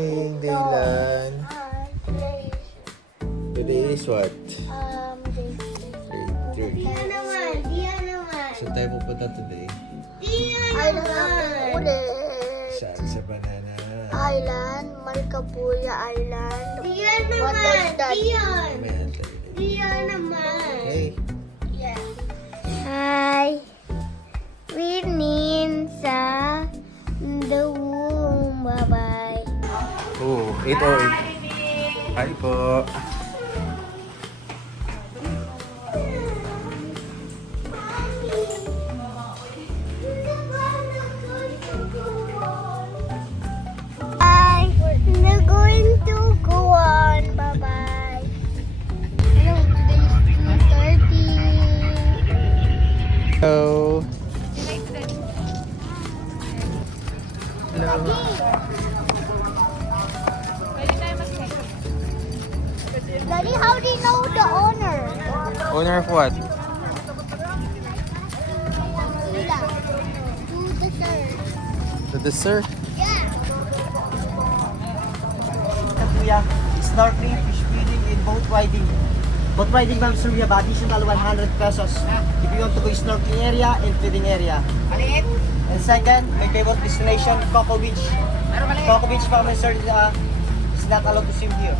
morning, Dylan. Today is what? Grade 3. Diyan naman. Saan tayo pupunta today? Diyan naman. Saan? Sa Banana Island, Marcapuya Island. Diyan What naman. is that? Diyan. May antay. Diyan naman. Hey. Yeah. Hi. We're sa the womb. Bye-bye. Oh, 8:08. Hi po. Bye. We're going to go on. Bye-bye. Hello, today is 2:30. Hello. Hello. Daddy, how do you know the owner? Owner of what? To the shirt. The dessert? Yeah. Kuya, snorkeling, fish feeding, and boat riding. Boat riding, ma'am, sir, we have additional 100 pesos if you want to go snorkeling area and feeding area. And second, my favorite destination, Coco Beach. Coco Beach, ma'am, sir, is not allowed to swim here.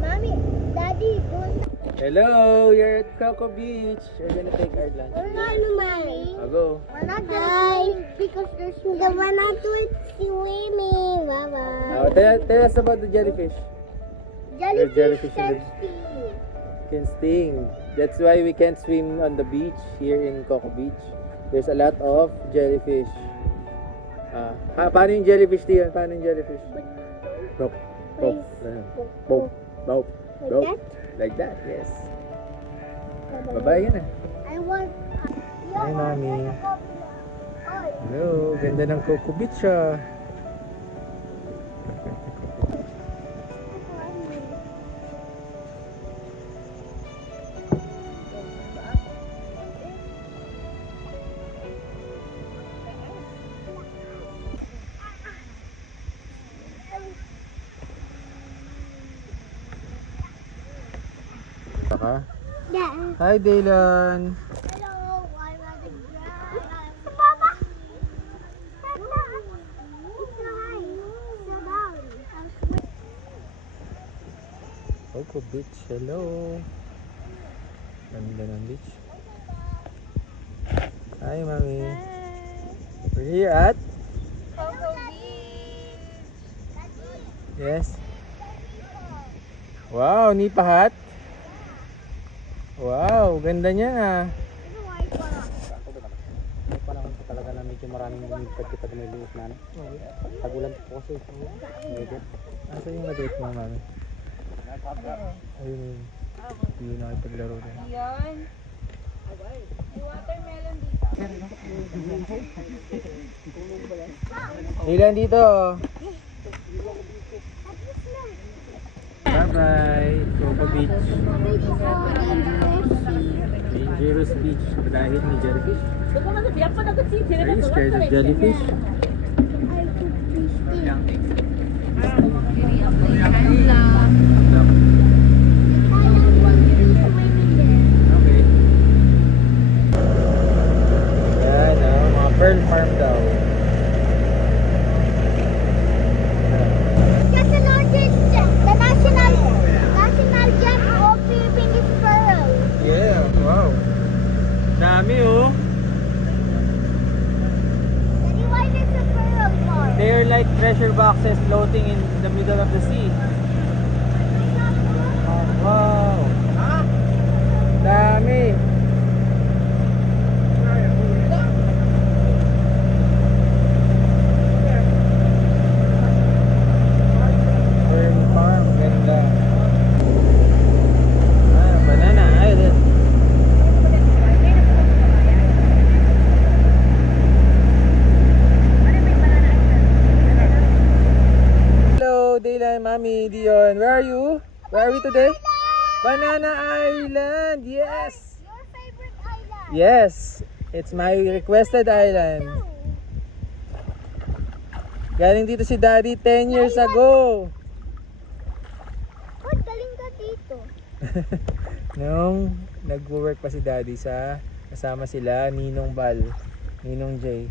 Mommy, Daddy, don't. Hello, you're at Coco Beach. We're gonna take our lunch. We're not, Mommy. I'll go. We're not going because there's the one not doing swimming. Bye-bye. Tell us about the jellyfish. Jellyfish jellyfish in the- thirsty. Can sting. That's why we can't swim on the beach here in Coco Beach. There's a lot of jellyfish. Paano yung jellyfish, Tian? Paano yung jellyfish? Rope. Rope. Rope. Rope. Like Rope. that? Like that, yes. Bye-bye ka na. I want. Hi, Mommy. Oh, Hello, ganda ng Coco Beach ah. Baka? yeah. Hi, Dylan. Hello, I'm at the ground. Papa. Coco Beach, hello. Ganda ng beach. Hi, Mami. We're here at? Yes. Wow, Nipahat. Wow, ganda niya ah. May panahon po talaga na medyo maraming lumipad kapag may luot na. Tagulan po kasi. Medyo. Asa yung na-date mo, Mami? Ayun. Hindi nakipaglaro din. Yan. May watermelon dito. Ilan dito? Bye-bye. Coco Beach. Dangerous beach. Dahil ni jellyfish. Are you scared of jellyfish? Okay. Yan, mga pearl farm daw. That's the largest, the national gem of Philippines is pearl. Yeah, wow. Dami oh. Daddy, why there's a pearl farm? They're like treasure boxes floating in the middle of the sea. Wow. Dami. Pearl farm, ganda. Banana island. Hello, Daylan, Mommy, Dion. Where are you? Where are we today? Banana Island. Yes. Your favorite island? Yes. It's my requested island. Galing dito si Daddy 10 years ago. Oh, galing ka dito. Nung nagwo-work pa si Daddy sa kasama sila Ninong Bal, Ninong Jay.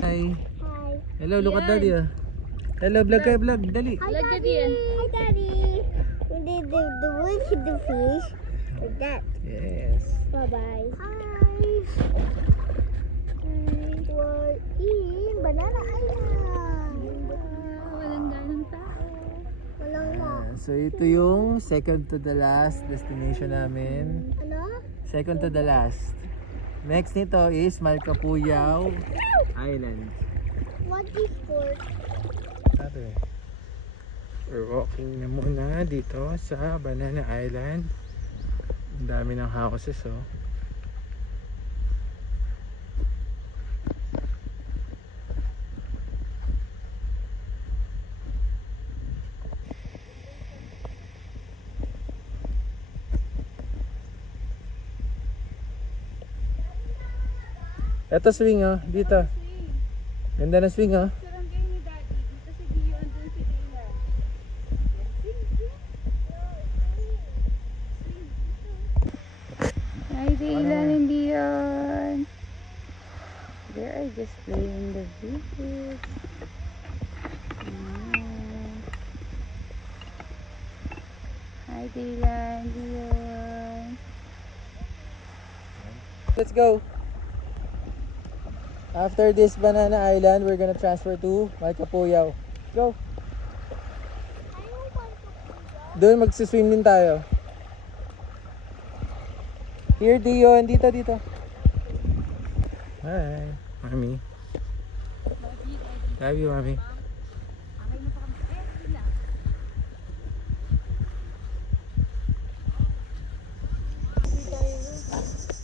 Hi. Hi. Hello, look at Daddy ah. Hello, vlog kayo, vlog. Dali. Hi, Daddy. Hi, Daddy. The wood hit the fish. Like that. Yes. Bye-bye. Hi. We're in Banana Island. Walang ganang tao. Walang So ito yung second to the last destination namin. ano? Second to the last. Next nito is Malcapuyao Island. What is for? Sabi. We're walking na muna dito sa Banana Island. Ang dami ng houses oh. Ito swing oh, dito. Ganda na swing oh. Hi, Dylan and Dion. They are just playing the beach. Hi, Dylan and Dion. Let's go. After this Banana Island, we're gonna transfer to Malcapuyao. Go. Doon magsiswim din tayo. Here, Dion. Dito, dito. Hi, Mami. Love you, Mami.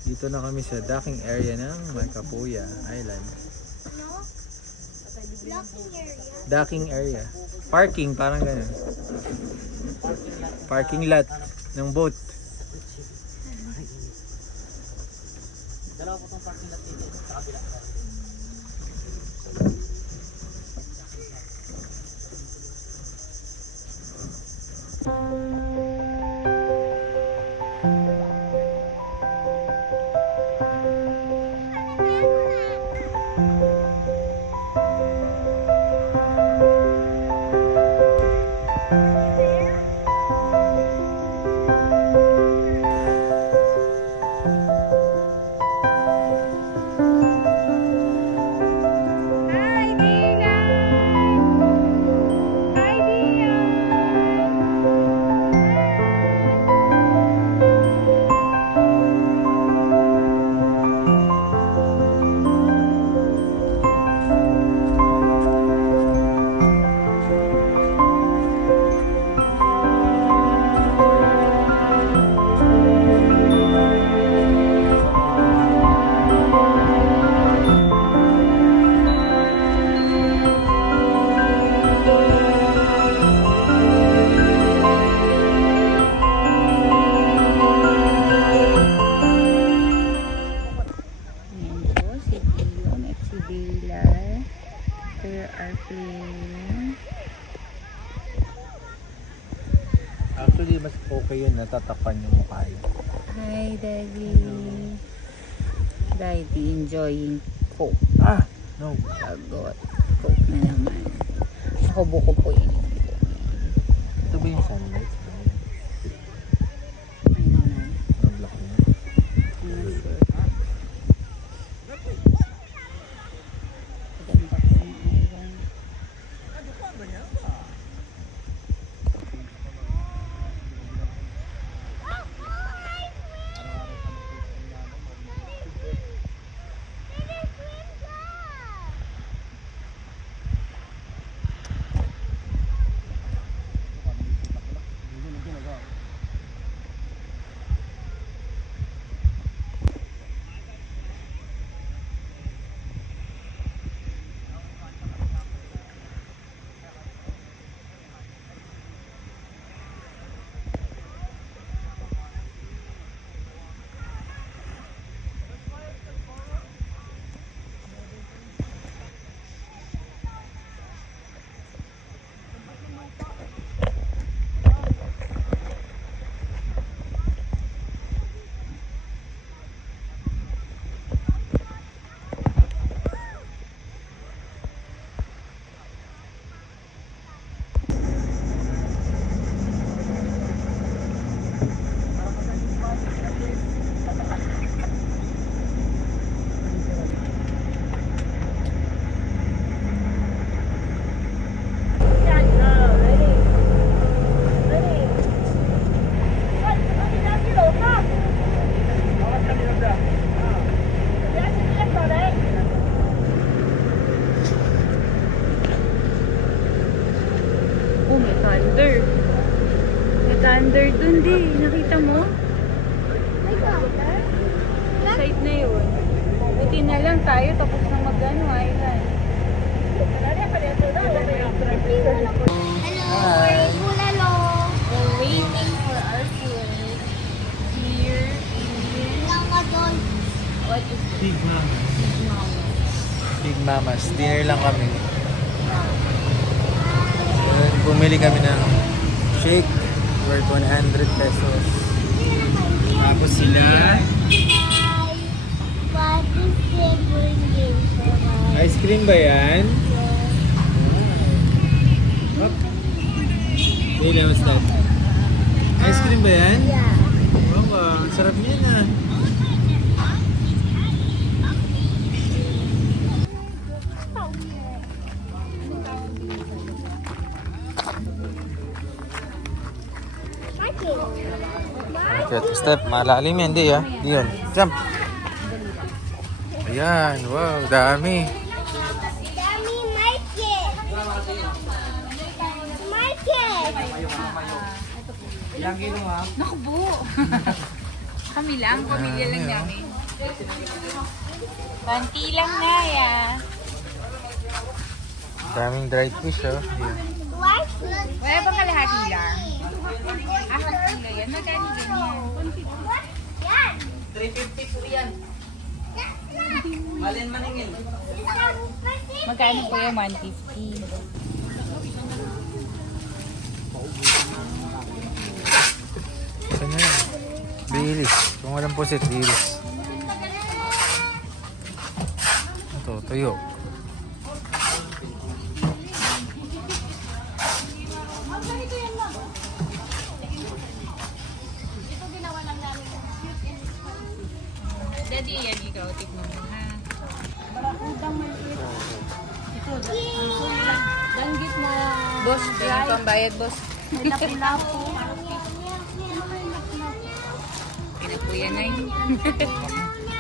Dito na kami sa docking area ng Malcapuya Island. Docking area. Parking, parang ganun. Parking lot ng boat. Dalawa po itong parking lot dito sa kabila. Hi, Dion. takpan yung mukha niya. Hi, Daddy. Daddy enjoying Coke. Ah! No! Lagot. Coke na naman. Ako buko po yun. Ito ba yung sunlight? Ayun na. Na-block niya. I'm not sure. Ganda po ng island. Oh, may thunder. May thunder dun, di. Nakita mo? Side na yun. Buti na lang tayo tapos na mag-ano, island. Hello, we're Bulalo. We're waiting for our food here in... Langadon. What is it? Big Mama. Big Mama. Big Mamas. Dinner lang kami. Then, bumili kami ng shake worth 100 pesos. Tapos sila, ice cream ba yan? Hop. Leila, what's that? Ice cream ba yan? Yeah. Wow, ang sarap niyan ah. Okay, step, malalim yan, di ah. Di yun. Jump. Ayan, wow, dami. Dami market. Market. Ilang kilo ma'am? Nakbo! Kami lang, pamilya lang namin. Panti lang na, ya. Daming dried fish oh. Ayan. Wala bang kalahati lang? After kilo yan, magkano ganyan? 350 po yan. Malin maningil. Magkano po yung 150? Saan na yan? Bilis. Kung walang pusit, bilis. Ito, tuyo. Daddy, yan ikaw, tignan mo ha. Langgit na. Boss, tingin ko ang bayad, boss. Pinapo. Pinapuyan na yun.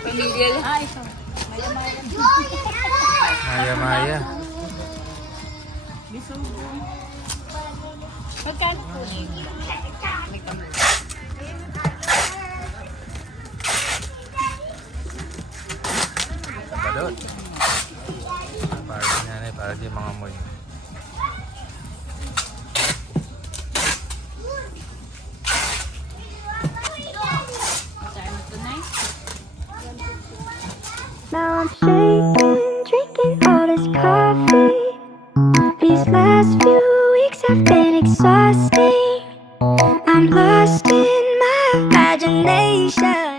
Pamilya lang. Ito. Maya-maya. Magkano po yun? May kamay. Balot. Para di nanay, para di mga moy. Magkano ito na yun? Now I'm shaking, drinking all this coffee. These last few weeks have been exhausting. I'm lost in my imagination.